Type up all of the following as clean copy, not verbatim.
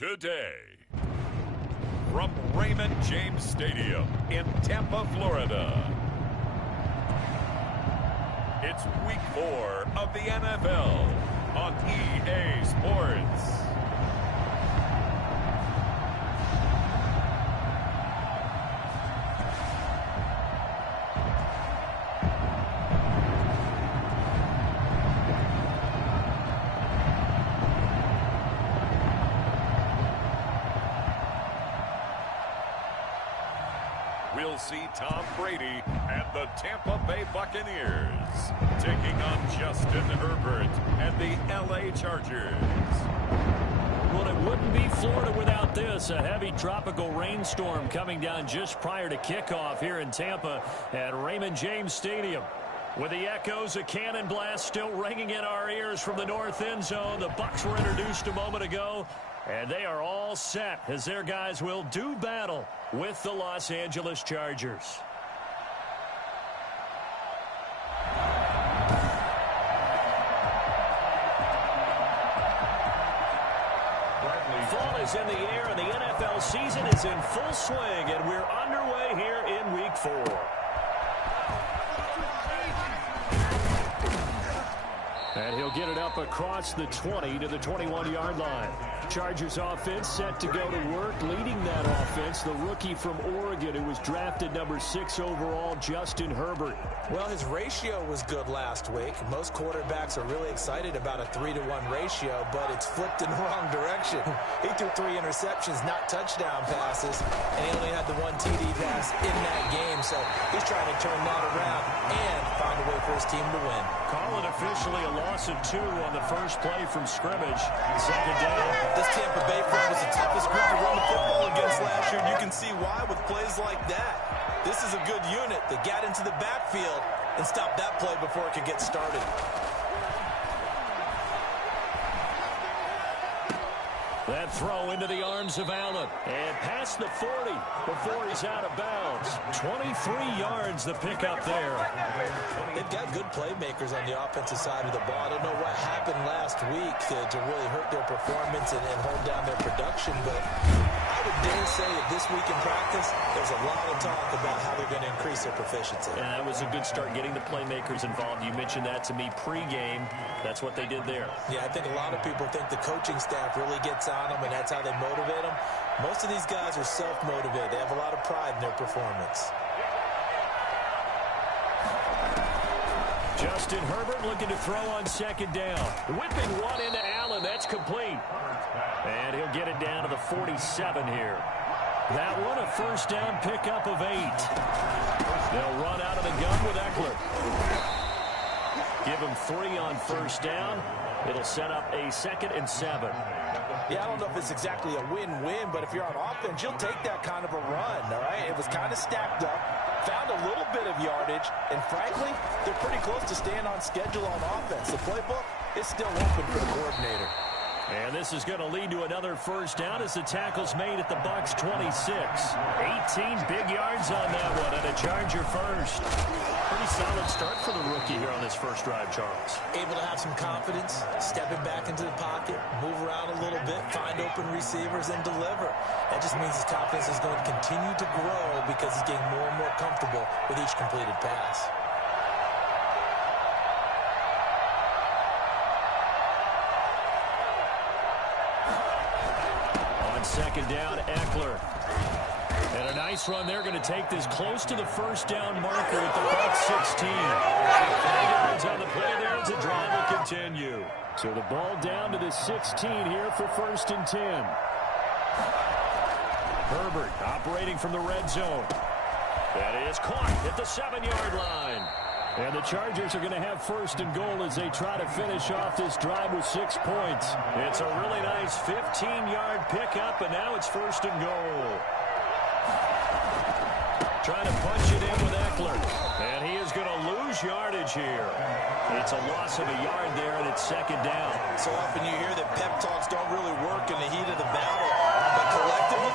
Today, from Raymond James Stadium in Tampa, Florida, it's Week 4 of the NFL on EA Sports. We'll see Tom Brady and the Tampa Bay Buccaneers taking on Justin Herbert and the LA Chargers. Well, it wouldn't be Florida without this. A heavy tropical rainstorm coming down just prior to kickoff here in Tampa at Raymond James Stadium. With the echoes of cannon blast still ringing in our ears from the north end zone, the Bucs were introduced a moment ago, and they are all set as their guys will do battle with the Los Angeles Chargers. Fall is in the air, and the NFL season is in full swing, and we're underway here in Week 4. And he'll get it up across the 20 to the 21-yard line. Chargers offense set to go to work. Leading that offense, the rookie from Oregon who was drafted number 6 overall, Justin Herbert. Well, his ratio was good last week. Most quarterbacks are really excited about a 3-to-1 ratio, but it's flipped in the wrong direction. He threw 3 interceptions, not touchdown passes, and he only had the 1 TD pass in that game. So he's trying to turn that around and find a way for his team to win. Call it officially a loss of 2 on the first play from scrimmage. Second down. This Tampa Bay front was the toughest group to run the football against last year, and you can see why with plays like that. This is a good unit that got into the backfield and stopped that play before it could get started. That throw into the arms of Allen. And past the 40 before he's out of bounds. 23 yards the pickup there. They've got good playmakers on the offensive side of the ball. I don't know what happened last week to really hurt their performance and hold down their production, but I would dare say that this week in practice, there's a lot of talk about how they're going to increase their proficiency. And that was a good start getting the playmakers involved. You mentioned that to me pregame. That's what they did there. Yeah, I think a lot of people think the coaching staff really gets on them, and that's how they motivate them. Most of these guys are self-motivated. They have a lot of pride in their performance. Justin Herbert looking to throw on second down. Whipping one into Allen. That's complete. And he'll get it down to the 47 here. That one a first down pickup of 8. They'll run out of the gun with Eckler. Give him 3 on first down. It'll set up a 2nd and 7. Yeah, I don't know if it's exactly a win-win, but if you're on offense, you'll take that kind of a run, all right? It was kind of stacked up, found a little bit of yardage, and frankly, they're pretty close to staying on schedule on offense. The playbook is still open for the coordinator. And this is going to lead to another first down as the tackle's made at the Bucs 26. 18 big yards on that one, and a Charger first. Pretty solid start for the rookie here on this first drive, Charles. Able to have some confidence, stepping back into the pocket, move around a little bit, find open receivers, and deliver. That just means his confidence is going to continue to grow because he's getting more and more comfortable with each completed pass. Second down, Eckler. And a nice run there, going to take this close to the first down marker at the Bucs 16. 5 yards on the play there as the drive will continue. So the ball down to the 16 here for 1st and 10. Herbert operating from the red zone. That is caught at the 7-yard line. And the Chargers are going to have 1st and goal as they try to finish off this drive with 6 points. It's a really nice 15-yard pickup, and now it's 1st and goal. Trying to punch it in with Eckler. And he is going to lose yardage here. It's a loss of a yard there, and it's 2nd down. So often you hear that pep talks don't really work in the heat of the battle. But collectively,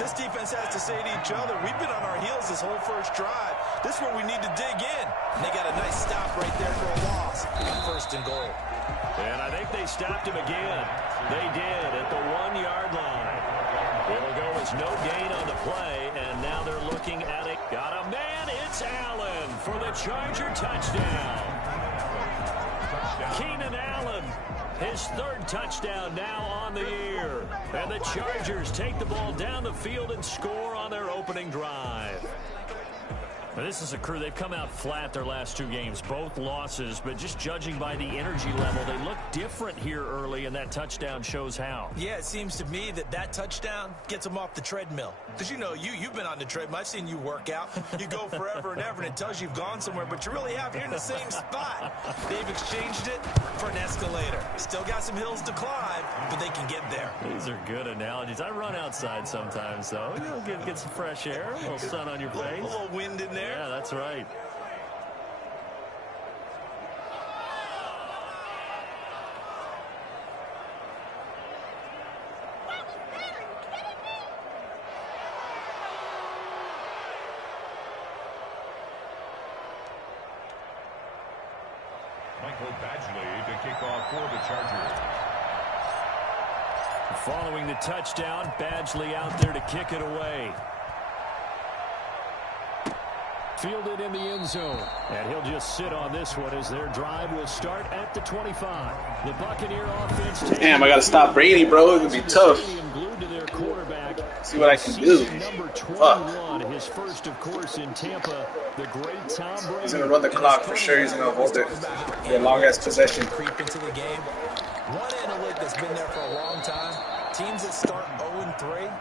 this defense has to say to each other, we've been on our heels this whole first drive. This is where we need to dig in. And they got a nice stop right there for a loss on 1st and goal. And I think they stopped him again. They did at the 1-yard line. It'll go as no gain on the play, and now they're looking at it. Got a man. It's Allen for the Charger touchdown. Keenan Allen, his 3rd touchdown now on the year. And the Chargers take the ball down the field and score on their opening drive. Well, this is a crew. They've come out flat their last 2 games, both losses, but just judging by the energy level, they look different here early, and that touchdown shows how. Yeah, it seems to me that touchdown gets them off the treadmill. Because, you know, you've been on the treadmill. I've seen you work out. You go forever and ever, and it tells you you've gone somewhere, but you really have. You're in the same spot. They've exchanged it for an escalator. Still got some hills to climb, but they can get there. These are good analogies. I run outside sometimes, though. You know, get some fresh air, a little sun on your face. A little wind in there. Yeah, that's right. Michael Badgley to kick off for the Chargers. Following the touchdown, Badgley out there to kick it away. Fielded in the end zone. And he'll just sit on this one as their drive will start at the 25. The Buccaneer offense. Damn, I got to stop Brady, bro. It's going to be tough. See what I can do. Number 21, his first, of course, in Tampa. The great Tom Brady. He's going to run the clock for sure. He's going to hold it for a long-ass possession. Creep into the game. One analytic that's been there for a long time. Teams that start 0-3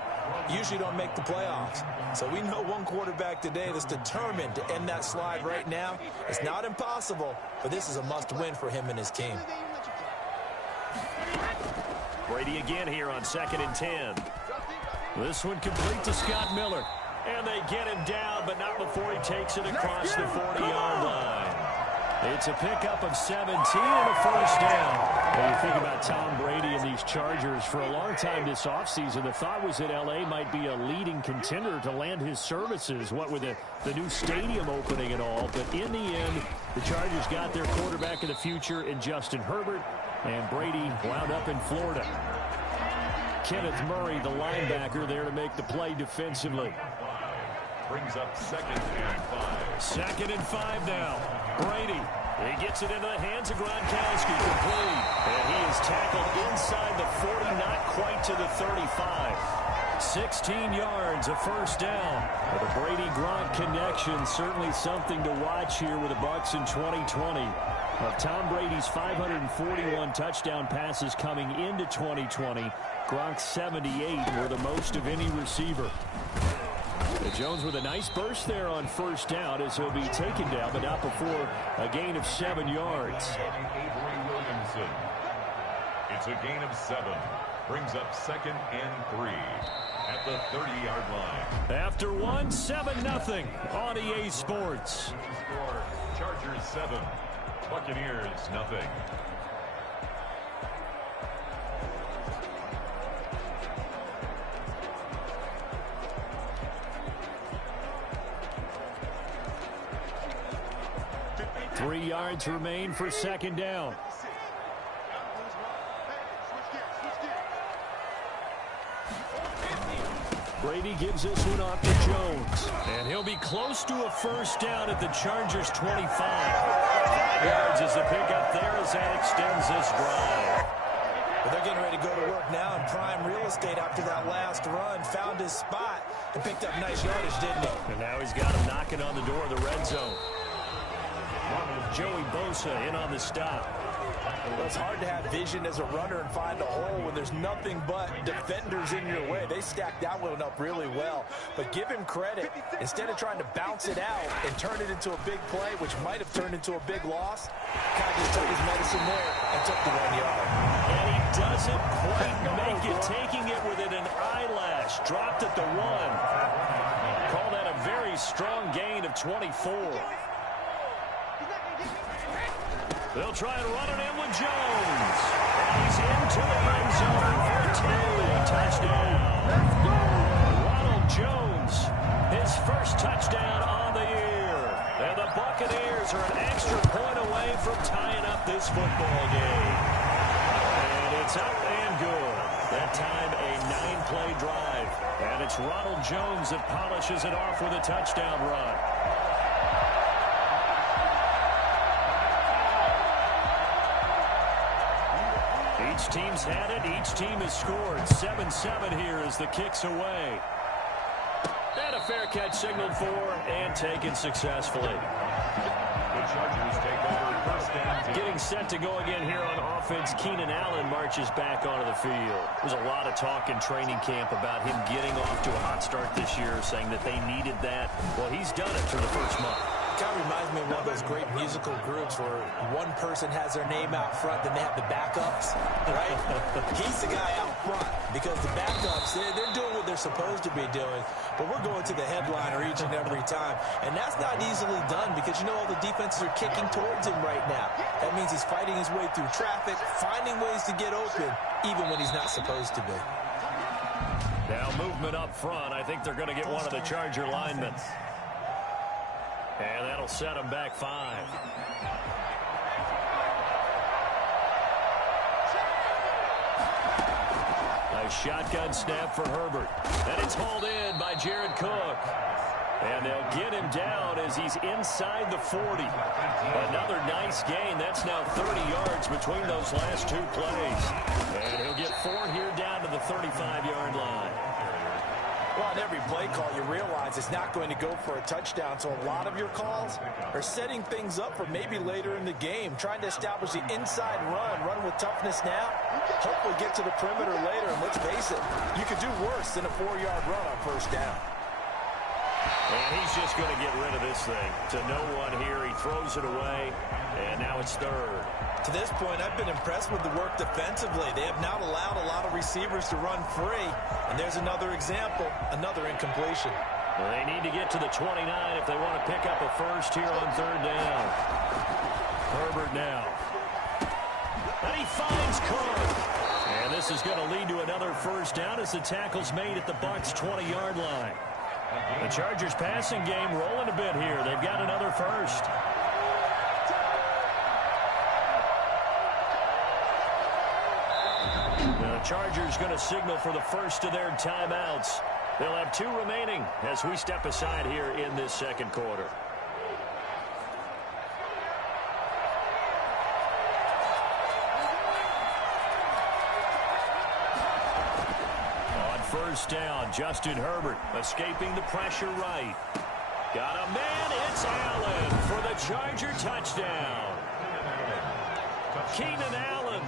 usually don't make the playoffs. So we know one quarterback today that's determined to end that slide right now. It's not impossible, but this is a must-win for him and his team. Brady again here on 2nd and 10. This one complete to Scott Miller. And they get him down, but not before he takes it across the 40-yard line. It's a pickup of 17 and a first down. When you think about Tom Brady and these Chargers, for a long time this offseason, the thought was that L.A. might be a leading contender to land his services, what with the new stadium opening and all. But in the end, the Chargers got their quarterback of the future in Justin Herbert, and Brady wound up in Florida. Kenneth Murray, the linebacker, there to make the play defensively. Brings up 2nd and 5. 2nd and 5 now. Brady, he gets it into the hands of Gronkowski, complete. And he is tackled inside the 40, not quite to the 35. 16 yards, a first down. But the Brady-Gronk connection, certainly something to watch here with the Bucs in 2020. Of Tom Brady's 541 touchdown passes coming into 2020, Gronk's 78 were the most of any receiver. Jones with a nice burst there on first down as he'll be taken down, but not before a gain of 7 yards. It's a gain of 7. Brings up 2nd and 3 at the 30-yard line. After 1, 7-0 on EA Sports. Chargers 7, Buccaneers 0. Three yards remain for second down. Brady gives this one off to Jones. And he'll be close to a first down at the Chargers 25. 5 yards is the pickup there as that extends this drive. But they're getting ready to go to work now in prime real estate after that last run. Found his spot and picked up nice yardage, didn't he? And now he's got him knocking on the door of the red zone. Joey Bosa in on the stop. Well, it's hard to have vision as a runner and find a hole when there's nothing but defenders in your way. They stacked that one up really well. But give him credit. Instead of trying to bounce it out and turn it into a big play, which might have turned into a big loss, kind of just took his medicine there and took the 1 yard. And he doesn't quite make it, taking it within an eyelash. Dropped at the 1. Call that a very strong gain of 24. They'll try and run it in with Jones. And he's into the end zone for 10. Touchdown. Ronald Jones, his first touchdown on the year. And the Buccaneers are an extra point away from tying up this football game. And it's up and good. That time a 9-play drive. And it's Ronald Jones that polishes it off with a touchdown run. Each team's had it. Each team has scored. 7-7 here as the kick's away. And a fair catch signaled for and taken successfully. The Chargers take over first down. Getting set to go again here on offense. Keenan Allen marches back onto the field. There's a lot of talk in training camp about him getting off to a hot start this year, saying that they needed that. Well, he's done it through the first month. It kind of reminds me of one of those great musical groups where one person has their name out front, then they have the backups, right? He's the guy out front because the backups, they're doing what they're supposed to be doing, but we're going to the headliner each and every time, and that's not easily done because, you know, all the defenses are kicking towards him right now. That means he's fighting his way through traffic, finding ways to get open, even when he's not supposed to be. Now movement up front. I think they're going to get one of the Charger linemen. And that'll set them back 5. A shotgun snap for Herbert. And it's hauled in by Jared Cook. And they'll get him down as he's inside the 40. Another nice gain. That's now 30 yards between those last 2 plays. And he'll get 4 here down to the 35-yard line. Well, on every play call, you realize it's not going to go for a touchdown, so a lot of your calls are setting things up for maybe later in the game, trying to establish the inside run with toughness now, hopefully get to the perimeter later, and let's face it, you could do worse than a 4-yard run on first down. And he's just going to get rid of this thing. To no one here, he throws it away, and now it's 3rd. To this point, I've been impressed with the work defensively. They have not allowed a lot of receivers to run free. And there's another example, another incompletion. Well, they need to get to the 29 if they want to pick up a first here on 3rd down. Herbert now. And he finds Cook. And this is going to lead to another first down as the tackle's made at the Bucs' 20-yard line. The Chargers passing game rolling a bit here. They've got another first. The Chargers going to signal for the first of their timeouts. They'll have 2 remaining as we step aside here in this second quarter. On first down, Justin Herbert escaping the pressure right. Got a man, it's Allen for the Charger touchdown. Keenan Allen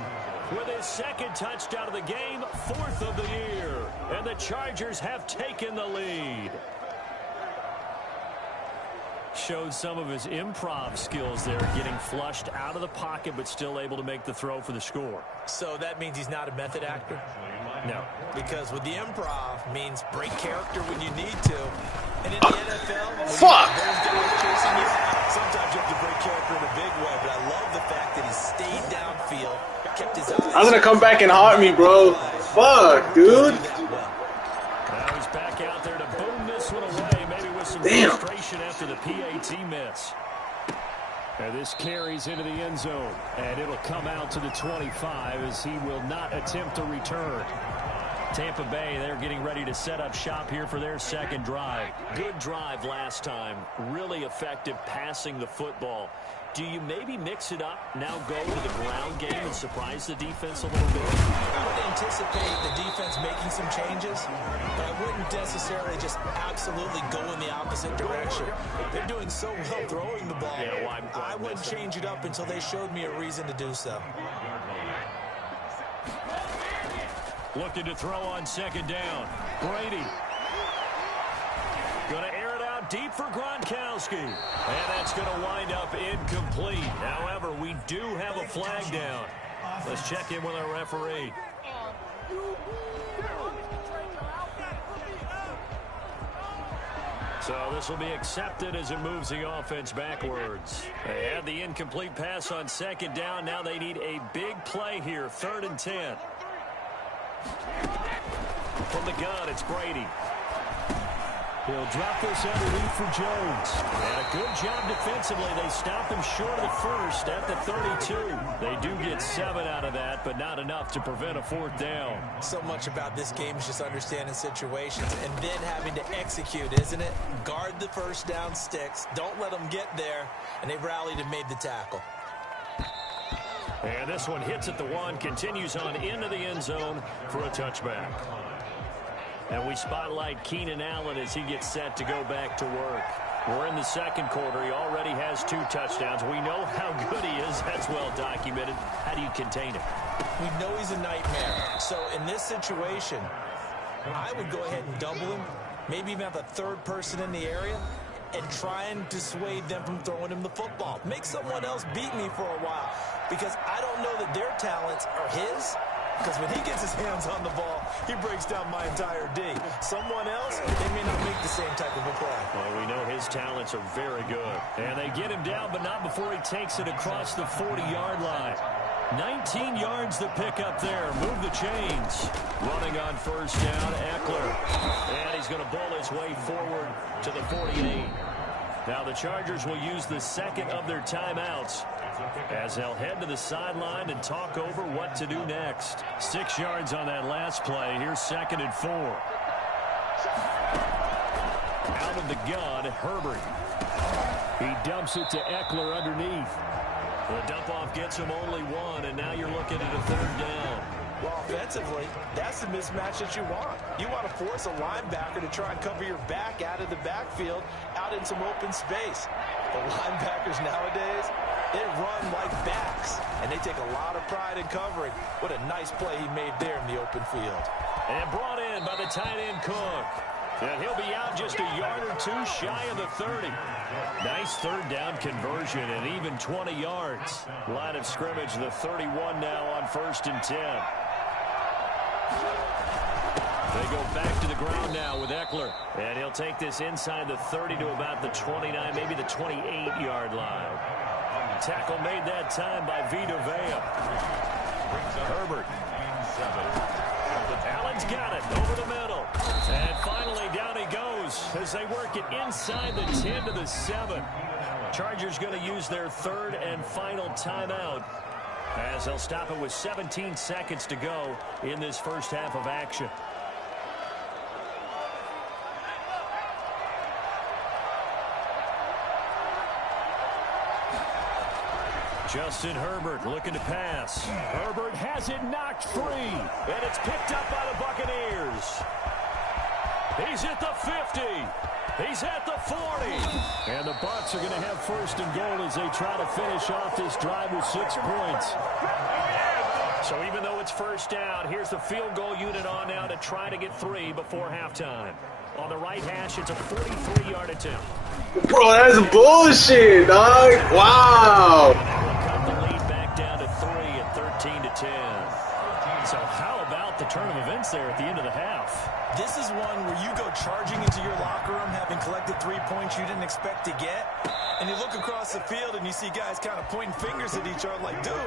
with his 2nd touchdown of the game, 4th of the year. And the Chargers have taken the lead. Showed some of his improv skills there, getting flushed out of the pocket, but still able to make the throw for the score. So that means he's not a method actor? No. Because with the improv means break character when you need to. And in the NFL, when those guys chasing you, sometimes you have to break character in a big way. But I love the fact that he stayed downfield, kept his eyes. I'm gonna come back and haunt me, bro. Fuck, dude. Now he's back out there to boom this one away, maybe with some frustration after the PAT miss. And this carries into the end zone, and it'll come out to the 25 as he will not attempt to return. Tampa Bay, they're getting ready to set up shop here for their 2nd drive. Good drive last time. Really effective passing the football. Do you maybe mix it up, now go to the ground game and surprise the defense a little bit? I would anticipate the defense making some changes, but I wouldn't necessarily just absolutely go in the opposite direction. They're doing so well throwing the ball. Yeah, well, I wouldn't change it up until they showed me a reason to do so. Looking to throw on 2nd down. Brady. Going to air it out deep for Gronkowski. And that's going to wind up incomplete. However, we do have a flag down. Let's check in with our referee. So this will be accepted as it moves the offense backwards. They had the incomplete pass on 2nd down. Now they need a big play here, 3rd and 10. From the gun, it's Brady. He'll drop this underneath for Jones. And a good job defensively. They stop him short of the first at the 32. They do get 7 out of that, but not enough to prevent a 4th down. So much about this game is just understanding situations and then having to execute, isn't it? Guard the first down sticks. Don't let them get there. And they rallied and made the tackle. And this one hits at the 1, continues on into the end zone for a touchback. And we spotlight Keenan Allen as he gets set to go back to work. We're in the second quarter. He already has 2 touchdowns. We know how good he is. That's well documented. How do you contain him? We know he's a nightmare. So in this situation, I would go ahead and double him, maybe even have a 3rd person in the area, and try and dissuade them from throwing him the football. Make someone else beat me for a while, because I don't know that their talents are his. Because when he gets his hands on the ball, he breaks down my entire D. Someone else, they may not make the same type of a play. Well, we know his talents are very good. And they get him down, but not before he takes it across the 40-yard line. 19 yards to pick up there. Move the chains. Running on first down, Eckler. And he's going to bowl his way forward to the 48. Now the Chargers will use the second of their timeouts as they'll head to the sideline and talk over what to do next. 6 yards on that last play. Here's 2nd and 4. Out of the gun, Herbert. He dumps it to Eckler underneath. The dump-off gets him only 1, and now you're looking at a 3rd down. Well, offensively, that's the mismatch that you want. You want to force a linebacker to try and cover your back out of the backfield, out in some open space. The linebackers nowadays, they run like backs, and they take a lot of pride in covering. What a nice play he made there in the open field. And brought in by the tight end Cook. And he'll be out just a yard or 2 shy of the 30. Nice 3rd down conversion and even 20 yards. Line of scrimmage, the 31 now on 1st and 10. They go back to the ground now with Eckler. And he'll take this inside the 30 to about the 29, maybe the 28-yard line. Tackle made that time by Vita Vea. Herbert. Allen's got it over the middle. And finally down he goes as they work it inside the 10 to the 7. Chargers going to use their 3rd and final timeout as they'll stop it with 17 seconds to go in this first half of action. Justin Herbert looking to pass. Herbert has it knocked free. And it's picked up by the Buccaneers. He's at the 50. He's at the 40. And the Bucs are going to have 1st and goal as they try to finish off this drive with 6 points. So even though it's 1st down, here's the field goal unit on now to try to get 3 before halftime. On the right hash, it's a 43-yard attempt. Bro, that's bullshit, dog. Wow. Down to 3 at 13-10. So how about the turn of events there at the end of the half? This is one where you go charging into your locker room having collected 3 points you didn't expect to get, and you look across the field and you see guys kind of pointing fingers at each other like, dude,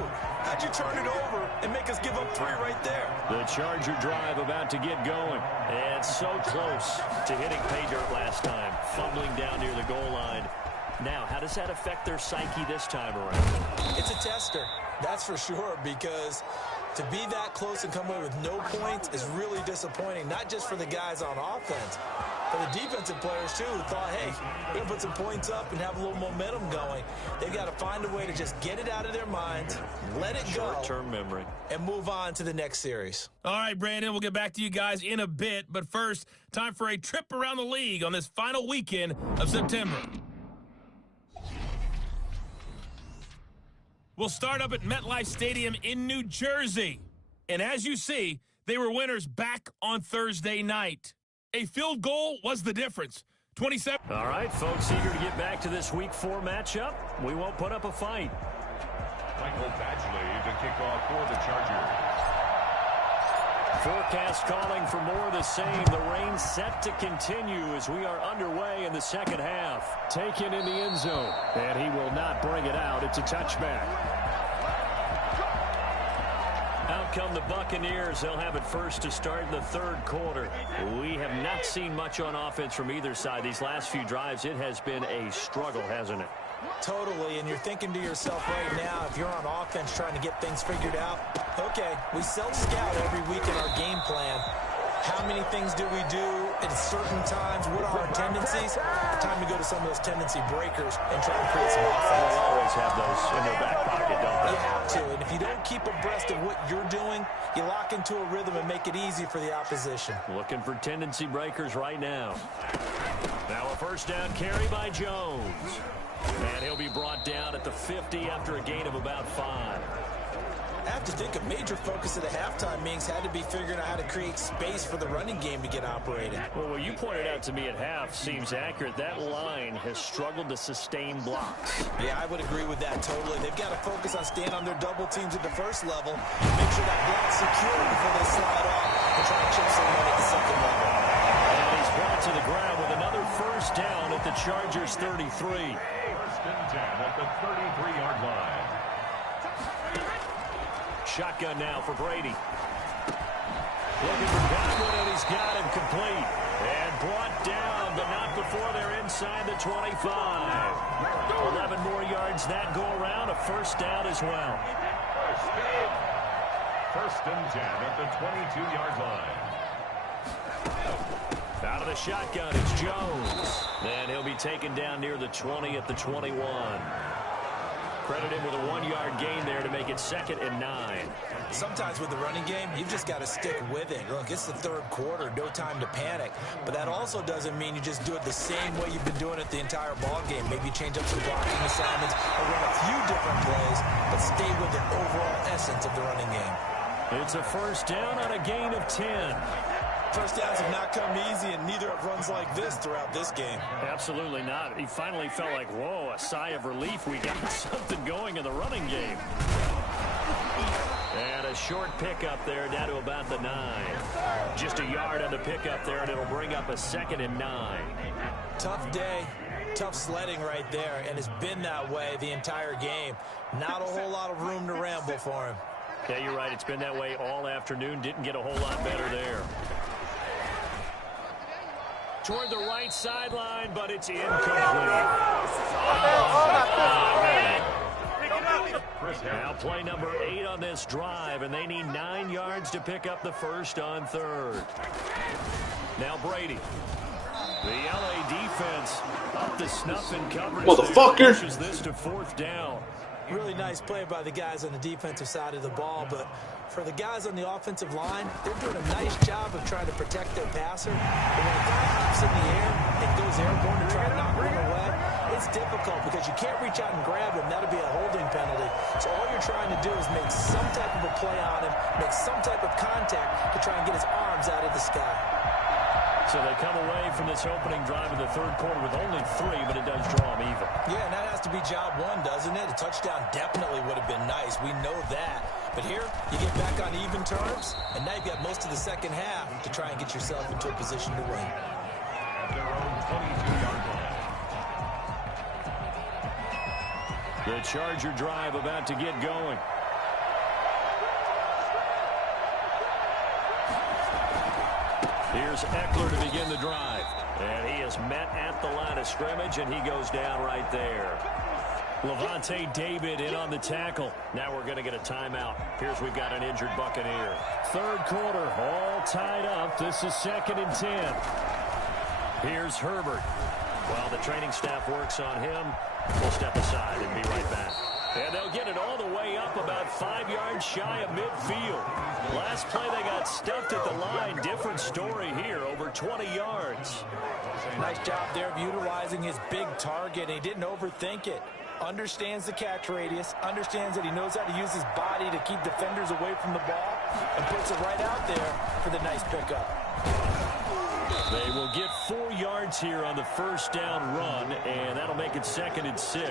how'd you turn it over and make us give up 3 right there? The Charger drive about to get going, and so close to hitting pay dirt last time, fumbling down near the goal line. Now, how does that affect their psyche this time around? It's a tester, that's for sure, because to be that close and come away with no points is really disappointing, not just for the guys on offense, for the defensive players, too, who thought, hey, we're going to put some points up and have a little momentum going. They've got to find a way to just get it out of their minds, let it go. Short-term memory. And move on to the next series. All right, Brandon, we'll get back to you guys in a bit. But first, time for a trip around the league on this final weekend of September. We'll start up at MetLife Stadium in New Jersey. And as you see, they were winners back on Thursday night. A field goal was the difference. 27. All right, folks, eager to get back to this Week 4 matchup. We won't put up a fight. Michael Badgley to kick off for the Chargers. Forecast calling for more of the same. The rain set to continue as we are underway in the second half. Taken in the end zone, and he will not bring it out. It's a touchback. Out Out come the Buccaneers. They'll have it first to start in the third quarter. We have not seen much on offense from either side. These last few drives, it has been a struggle, hasn't it? Totally, and you're thinking to yourself right now, if you're on offense trying to get things figured out, okay, we self-scout every week in our game plan. How many things do we do at certain times? What are our tendencies? Time to go to some of those tendency breakers and try to create some offense. They always have those in their back pocket, don't they? You have to, and if you don't keep abreast of what you're doing, you lock into a rhythm and make it easy for the opposition. Looking for tendency breakers right now. Now a first down carry by Jones. And he'll be brought down at the 50 after a gain of about 5. I have to think a major focus of the halftime meetings had to be figuring out how to create space for the running game to get operating. Well, what you pointed out to me at half seems accurate. That line has struggled to sustain blocks. Yeah, I would agree with that totally. They've got to focus on staying on their double teams at the first level, make sure that block's secure before they slide off and try to chip some money at the second level. And he's brought to the ground with another first down at the Chargers 33. First and 10 at the 33-yard line. Shotgun now for Brady. Looking for Godwin, and he's got him complete. And brought down, but not before they're inside the 25. 11 more yards that go around, a first down as well. First and 10 at the 22-yard line. Out of the shotgun, it's Jones. Then he'll be taken down near the 20 at the 21. Credit him with a 1-yard gain there to make it 2nd and 9. Sometimes with the running game, you've just got to stick with it. Look, it's the third quarter, no time to panic. But that also doesn't mean you just do it the same way you've been doing it the entire ball game. Maybe change up some blocking assignments or run a few different plays, but stay with the overall essence of the running game. It's a first down on a gain of 10. First downs have not come easy, and neither have runs like this throughout this game. Absolutely not. He finally felt like, whoa, a sigh of relief. We got something going in the running game. And a short pickup there down to about the 9. Just a yard on the pickup there, and it'll bring up a 2nd and 9. Tough day, tough sledding right there, and it's been that way the entire game. Not a whole lot of room to ramble for him. Yeah, you're right. It's been that way all afternoon. Didn't get a whole lot better there. Toward the right sideline, but it's incomplete. Now play number 8 on this drive, and they need 9 yards to pick up the first on third. Now Brady. The LA defense up to snuff in coverage. Motherfucker. Pushes this to 4th down. Really nice play by the guys on the defensive side of the ball, but for the guys on the offensive line, they're doing a nice job of trying to protect their passer. But when a guy hops in the air and goes airborne to try to knock him away, it's difficult because you can't reach out and grab him. That'll be a holding penalty. So all you're trying to do is make some type of a play on him, make some type of contact to try and get his arms out of the sky. So they come away from this opening drive in the third quarter with only 3, but it does draw them even. Yeah, and that has to be job 1, doesn't it? A touchdown definitely would have been nice. We know that. But here, you get back on even terms, and now you've got most of the second half to try and get yourself into a position to win. At their own 22-yard line. The Charger drive about to get going. Here's Eckler to begin the drive. And he is met at the line of scrimmage, and he goes down right there. Levante David in on the tackle. Now we're going to get a timeout. Here's we've got an injured Buccaneer. Third quarter, all tied up. This is 2nd and 10. Here's Herbert. While the training staff works on him, we'll step aside and be right back. And they'll get it all the way up about 5 yards shy of midfield. Last play they got stuffed at the line. Different story here, over 20 yards. Nice job there of utilizing his big target. He didn't overthink it. Understands the catch radius, understands that he knows how to use his body to keep defenders away from the ball, and puts it right out there for the nice pickup. They will get 4 yards here on the first down run, and that'll make it 2nd and 6.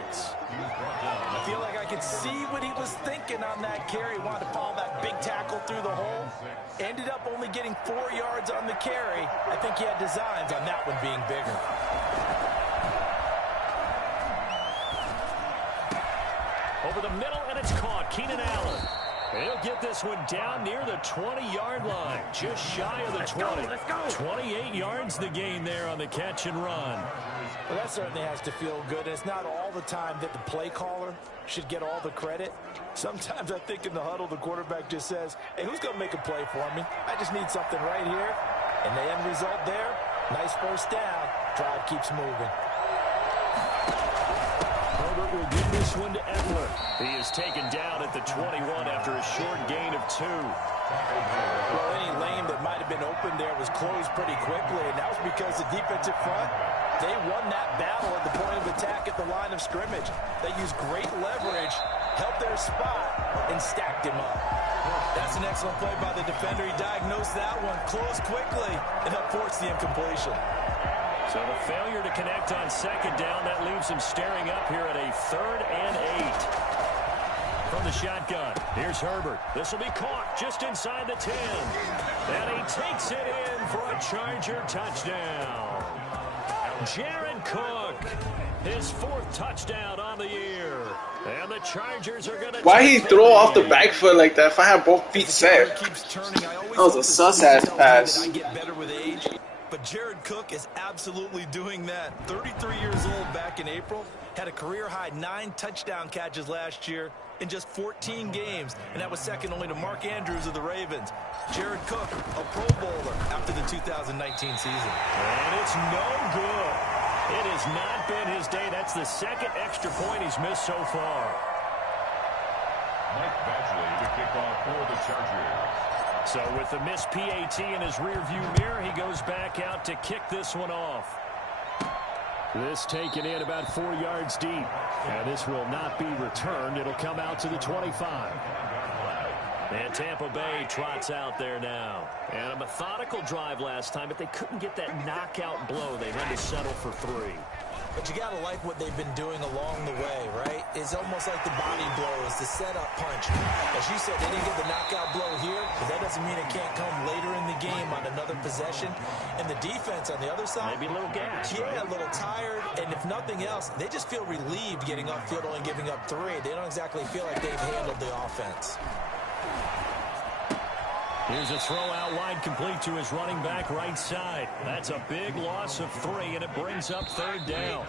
I feel like I could see what he was thinking on that carry. Wanted to follow that big tackle through the hole. Ended up only getting 4 yards on the carry. I think he had designs on that one being bigger. Over the middle, and it's caught. Keenan Allen. He'll get this one down near the 20-yard line, just shy of the 20. Let's go. 28 yards the gain there on the catch and run. Well, that certainly has to feel good. And it's not all the time that the play caller should get all the credit. Sometimes I think in the huddle, the quarterback just says, hey, who's going to make a play for me? I just need something right here. And the end result there, nice first down. Drive keeps moving. Herbert will give this one to Eckler. He is taken down at the 21 after a short gain of 2. Well, any lane that might have been open there was closed pretty quickly, and that was because the defensive front, they won that battle at the point of attack at the line of scrimmage. They used great leverage, held their spot, and stacked him up. That's an excellent play by the defender. He diagnosed that one, closed quickly, and helped force the incompletion. So the failure to connect on second down, that leaves him staring up here at a 3rd and 8. From the shotgun, here's Herbert. This will be caught just inside the 10. And he takes it in for a Charger touchdown. Jared Cook, his 4th touchdown on the year. And the Chargers are going to... Why he throw off the back foot like that if I have both feet set? That was a sus-ass pass. I get better with age. But Jared Cook is absolutely doing that. 33 years old back in April. Had a career-high 9 touchdown catches last year in just 14 games. And that was second only to Mark Andrews of the Ravens. Jared Cook, a Pro Bowler after the 2019 season. And it's no good. It has not been his day. That's the 2nd extra point he's missed so far. Mike Badgley to kick off for the Chargers. So with the missed PAT in his rearview mirror, he goes back out to kick this one off. This taken in about 4 yards deep. And this will not be returned. It'll come out to the 25. And Tampa Bay trots out there now. And a methodical drive last time, but they couldn't get that knockout blow. They had to settle for 3. But you got to like what they've been doing along the way, right? It's almost like the body blows, the setup punch. As you said, they didn't get the knockout blow here, but that doesn't mean it can't come later in the game on another possession. And the defense on the other side, maybe a little gas, yeah, right? A little tired. And if nothing else, they just feel relieved getting upfield only giving up 3. They don't exactly feel like they've handled the offense. Here's a throw out wide, complete to his running back right side. That's a big loss of 3, and it brings up 3rd down.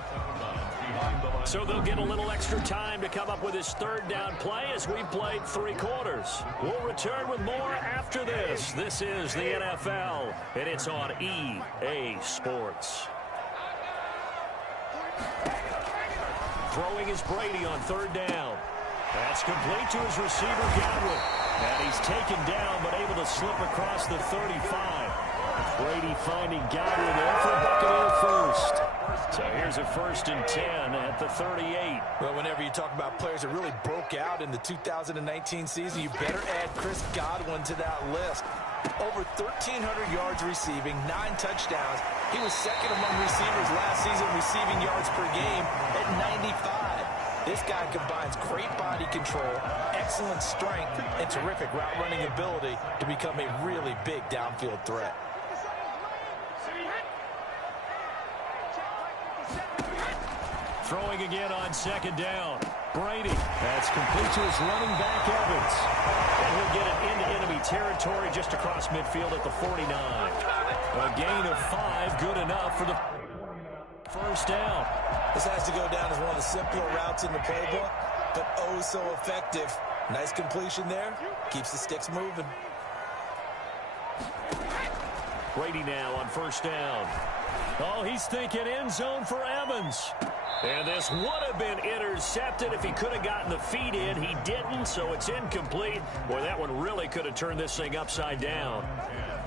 So they'll get a little extra time to come up with his 3rd down play as we played 3 quarters. We'll return with more after this. This is the NFL, and it's on EA Sports. Throwing is Brady on 3rd down. That's complete to his receiver, Godwin. And he's taken down, but able to slip across the 35. Brady finding Godwin there for Buccaneer first. So here's a 1st and 10 at the 38. Well, whenever you talk about players that really broke out in the 2019 season, you better add Chris Godwin to that list. Over 1,300 yards receiving, 9 touchdowns. He was 2nd among receivers last season receiving yards per game at 95. This guy combines great body control, excellent strength, and terrific route running ability to become a really big downfield threat. Throwing again on 2nd down. Brady. That's complete to his running back, Evans. And he'll get it into enemy territory just across midfield at the 49. A gain of 5, good enough for the 1st down. This has to go down as one of the simpler routes in the playbook, but oh so effective. Nice completion there. Keeps the sticks moving. Brady now on 1st down. Oh, he's thinking end zone for Evans. And this would have been intercepted if he could have gotten the feet in. He didn't, so it's incomplete. Boy, that one really could have turned this thing upside down.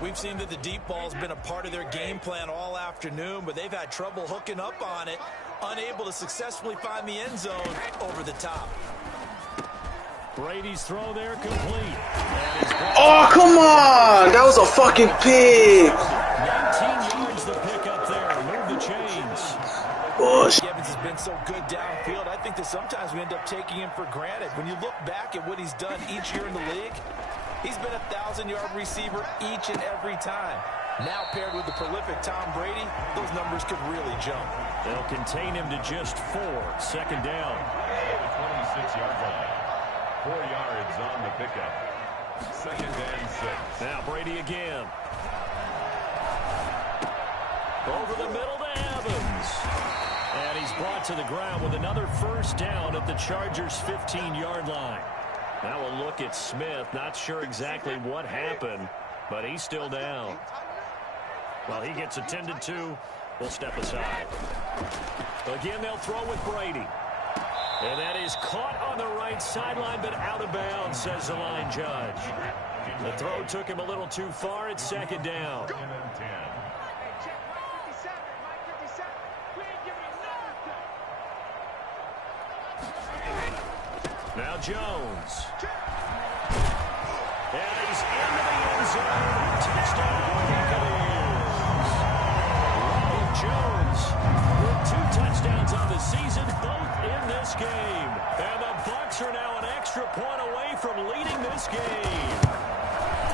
We've seen that the deep ball's been a part of their game plan all afternoon, but they've had trouble hooking up on it, unable to successfully find the end zone over the top. Brady's throw there complete. Oh, come on! That was a fucking pick! 19 yards the pick up there. Move the chains. Bush. Evans has been so good downfield, I think that sometimes we end up taking him for granted. When you look back at what he's done each year in the league, he's been a 1,000-yard receiver each and every time. Now paired with the prolific Tom Brady, those numbers could really jump. They'll contain him to just 4. 2nd down. 26-yard line. 4 yards on the pickup. 2nd and 6. Now Brady again. Over the middle to Evans. And he's brought to the ground with another first down at the Chargers' 15-yard line. Now a look at Smith. Not sure exactly what happened, but he's still down. While he gets attended to, we'll step aside. Again, they'll throw with Brady. And that is caught on the right sideline, but out of bounds, says the line judge. The throw took him a little too far. It's 2nd down. Now Jones. And he's into the end zone. Touchdown, Buccaneers. Ronald Jones with 2 touchdowns on the season, both in this game. And the Bucs are now an extra point away from leading this game.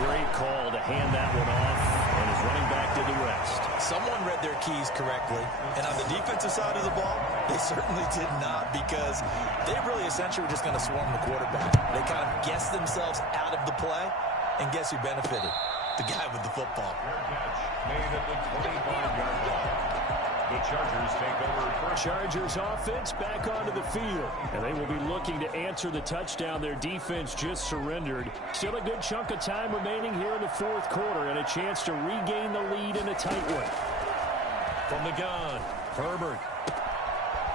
Great call to hand that one off, and his running back did the rest. Someone read their keys correctly, and on the defensive side of the ball, they certainly did not, because they really essentially were just going to swarm the quarterback. They kind of guessed themselves out of the play, and guess who benefited? The guy with the football. Made at the 25-yard line. The Chargers take over first. Chargers offense back onto the field, and they will be looking to answer the touchdown their defense just surrendered. Still a good chunk of time remaining here in the 4th quarter, and a chance to regain the lead in a tight one. From the gun, Herbert.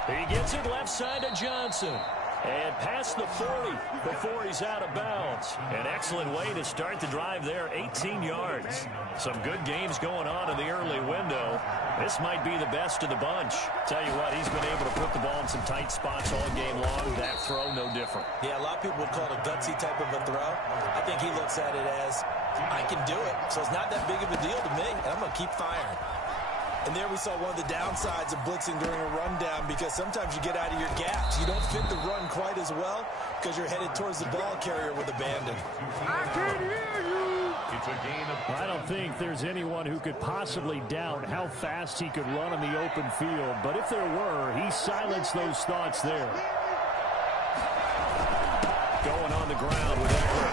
He gets it left side to Johnson. And past the 40 before he's out of bounds. An excellent way to start the drive there, 18 yards. Some good games going on in the early window. This might be the best of the bunch. Tell you what, he's been able to put the ball in some tight spots all game long. That throw, no different. Yeah, a lot of people would call it a gutsy type of a throw. I think he looks at it as, I can do it, so it's not that big of a deal to me, and I'm going to keep firing. And there we saw one of the downsides of blitzing during a rundown, because sometimes you get out of your gaps. You don't fit the run quite as well because you're headed towards the ball carrier with abandon. I can hear you. It's a gain of... I don't think there's anyone who could possibly doubt how fast he could run in the open field. But if there were, he silenced those thoughts there. Going on the ground with Eckler.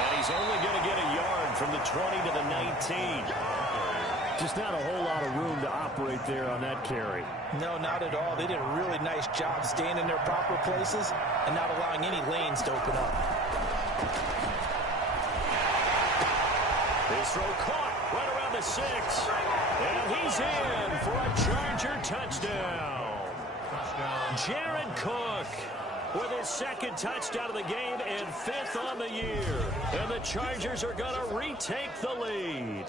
And he's only going to get a yard from the 20 to the 19. Just not a whole lot of room to operate there on that carry. No, not at all. They did a really nice job staying in their proper places and not allowing any lanes to open up. This throw caught right around the 6. And he's in for a Charger touchdown. Jared Cook with his 2nd touchdown of the game and 5th on the year. And the Chargers are going to retake the lead.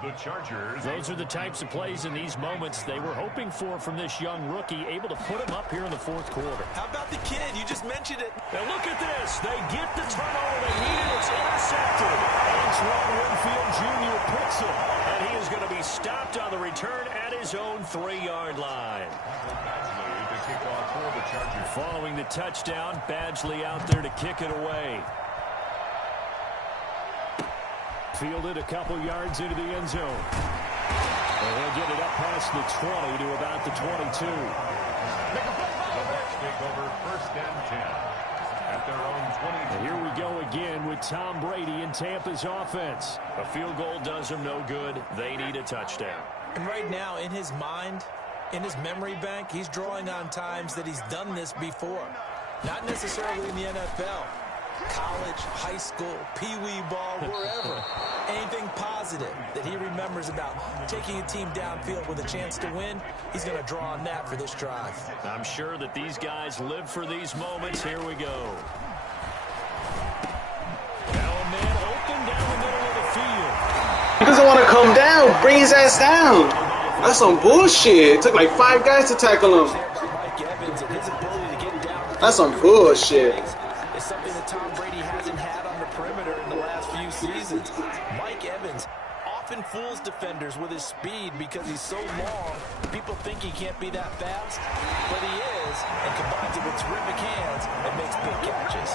The Chargers. Those are the types of plays in these moments they were hoping for from this young rookie, able to put him up here in the 4th quarter. How about the kid? You just mentioned it. Now look at this. They get the turnover they needed. It's intercepted. Antoine Winfield Jr. picks it. And he is going to be stopped on the return at his own 3-yard line. To kick off for the Chargers. Following the touchdown, Badgley out there to kick it away. Fielded a couple yards into the end zone. And he'll get it up past the 20 to about the 22. The Bucs take over 1st and 10 at their own 22. And here we go again with Tom Brady in Tampa's offense. A field goal does them no good. They need a touchdown. And right now, in his mind, in his memory bank, he's drawing on times that he's done this before. Not necessarily in the NFL. College, high school, pee-wee ball, wherever. Anything positive that he remembers about taking a team downfield with a chance to win, he's going to draw on that for this drive. I'm sure that these guys live for these moments. Here we go. Now a man open down the middle of the field. He doesn't want to come down. Bring his ass down. That's some bullshit. It took like 5 guys to tackle him. That's some bullshit. It's something that Tom Brady hasn't had on the perimeter in the last few seasons. Mike Evans often fools defenders with his speed because he's so long. People think he can't be that fast, but he is, and combines it with terrific hands and makes big catches.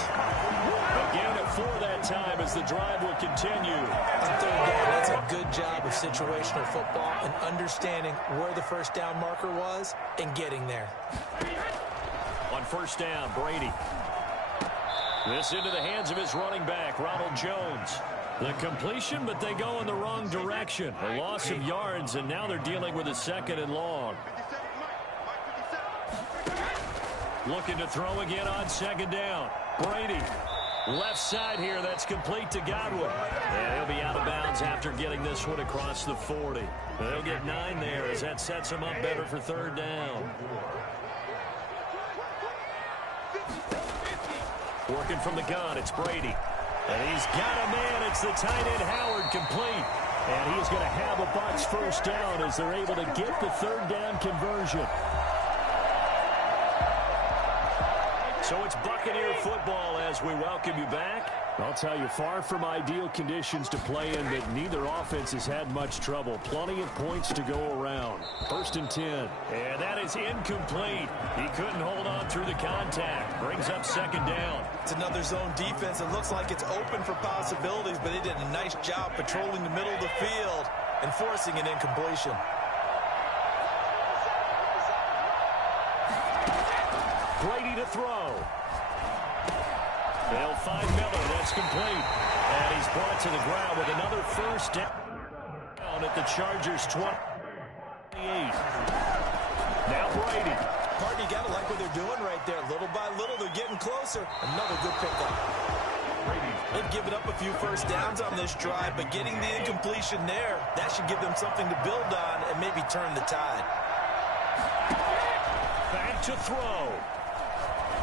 Again at 4 that time as the drive will continue. On 3rd down, that's a good job of situational football and understanding where the 1st down marker was and getting there. On first down, Brady. This into the hands of his running back, Ronald Jones. The completion, but they go in the wrong direction. A loss of yards, and now they're dealing with a 2nd and long. Looking to throw again on 2nd down. Brady. Left side here, that's complete to Godwin. And he'll be out of bounds after getting this one across the 40. They'll get 9 there as that sets him up better for 3rd down. Working from the gun, it's Brady. And he's got a man. It's the tight end Howard, complete. And he's going to have a Bucs first down as they're able to get the 3rd down conversion. So it's Buccaneer football as we welcome you back. I'll tell you, far from ideal conditions to play in, but neither offense has had much trouble. Plenty of points to go around. 1st and 10. And that is incomplete. He couldn't hold on through the contact. Brings up 2nd down. It's another zone defense. It looks like it's open for possibilities, but he did a nice job patrolling the middle of the field and forcing an incompletion. Brady to throw. They'll find Miller. That's complete. And he's brought to the ground with another first down at the Chargers' 28. Now Brady. Partner, you got to like what they're doing right there. Little by little, they're getting closer. Another good pickup. They've given up a few first downs on this drive, but getting the incompletion there, that should give them something to build on and maybe turn the tide. Back to throw.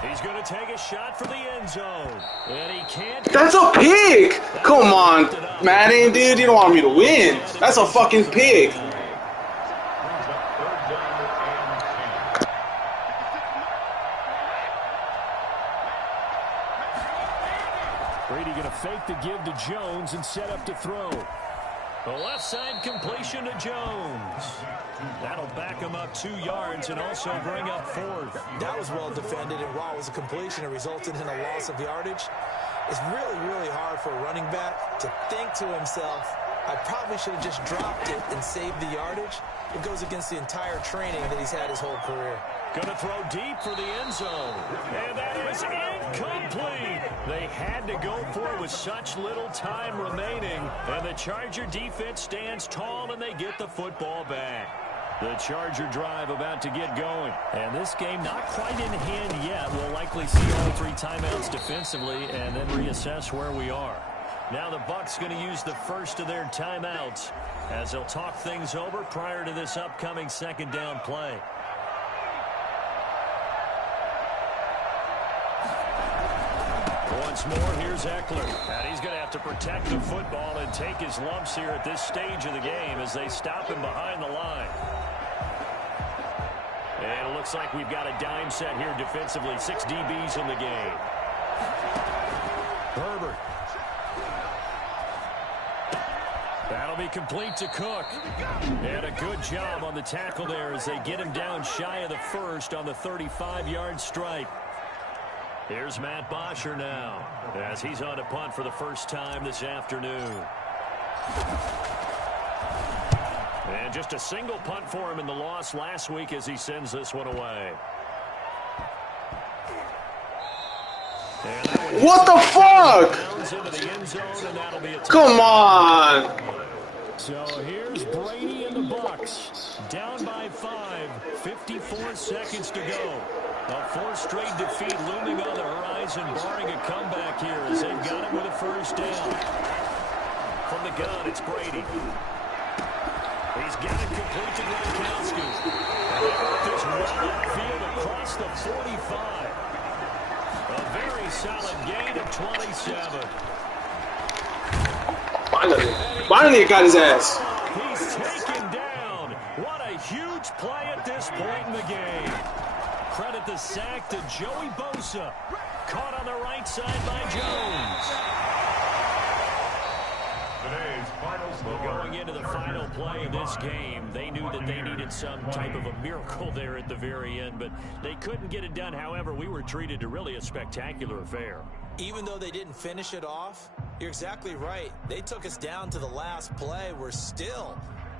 He's going to take a shot for the end zone. And he can't. That's a pig! Come on, Madden, dude. You don't want me to win. That's a fucking pig. Brady going to fake the give to Jones and set up to throw. The left side completion to Jones. That'll back him up 2 yards and also bring up 4th. That was well defended, and while it was a completion, it resulted in a loss of yardage. It's really, really hard for a running back to think to himself, I probably should have just dropped it and saved the yardage. It goes against the entire training that he's had his whole career. Going to throw deep for the end zone. And that is incomplete. They had to go for it with such little time remaining. And the Charger defense stands tall, and they get the football back. The Charger drive about to get going. And this game not quite in hand yet. We'll likely see all 3 timeouts defensively and then reassess where we are. Now the Bucs going to use the first of their timeouts as they'll talk things over prior to this upcoming 2nd down play. Once more, here's Eckler. And he's going to have to protect the football and take his lumps here at this stage of the game as they stop him behind the line. And it looks like we've got a dime set here defensively. 6 DBs in the game. Herbert. That'll be complete to Cook. And a good job on the tackle there as they get him down shy of the first on the 35-yard strike. Here's Matt Bosher now as he's on a punt for the first time this afternoon. And just a single punt for him in the loss last week as he sends this one away. What the fuck? Come on. So here's Brady and the Bucs. Down by 5, 54 seconds to go. A 4th straight defeat looming on the horizon, barring a comeback here as they've got it with a first down. From the gun, it's Brady. He's got it complete to Gronkowski. And they work this well upfield across the 45. A very solid gain of 27. Finally he got his ass. He's taken down. What a huge play at this point in the game. Credit the sack to Joey Bosa. Caught on the right side by Jones. Going into the final play of this game, they knew that they needed some type of a miracle there at the very end, but they couldn't get it done. However, we were treated to really a spectacular affair. Even though they didn't finish it off, you're exactly right. They took us down to the last play.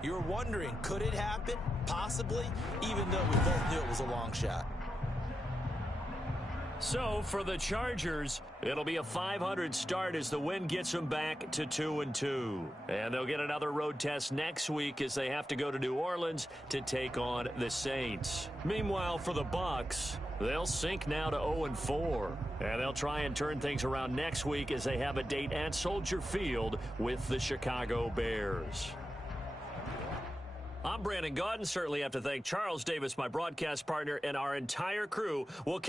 You were wondering, could it happen? Possibly, even though we both knew it was a long shot. So for the Chargers, it'll be a .500 start as the win gets them back to 2-2. And they'll get another road test next week as they have to go to New Orleans to take on the Saints. Meanwhile, for the Bucs, they'll sink now to 0-4. And they'll try and turn things around next week as they have a date at Soldier Field with the Chicago Bears. I'm Brandon Gaudin. Certainly have to thank Charles Davis, my broadcast partner, and our entire crew. We'll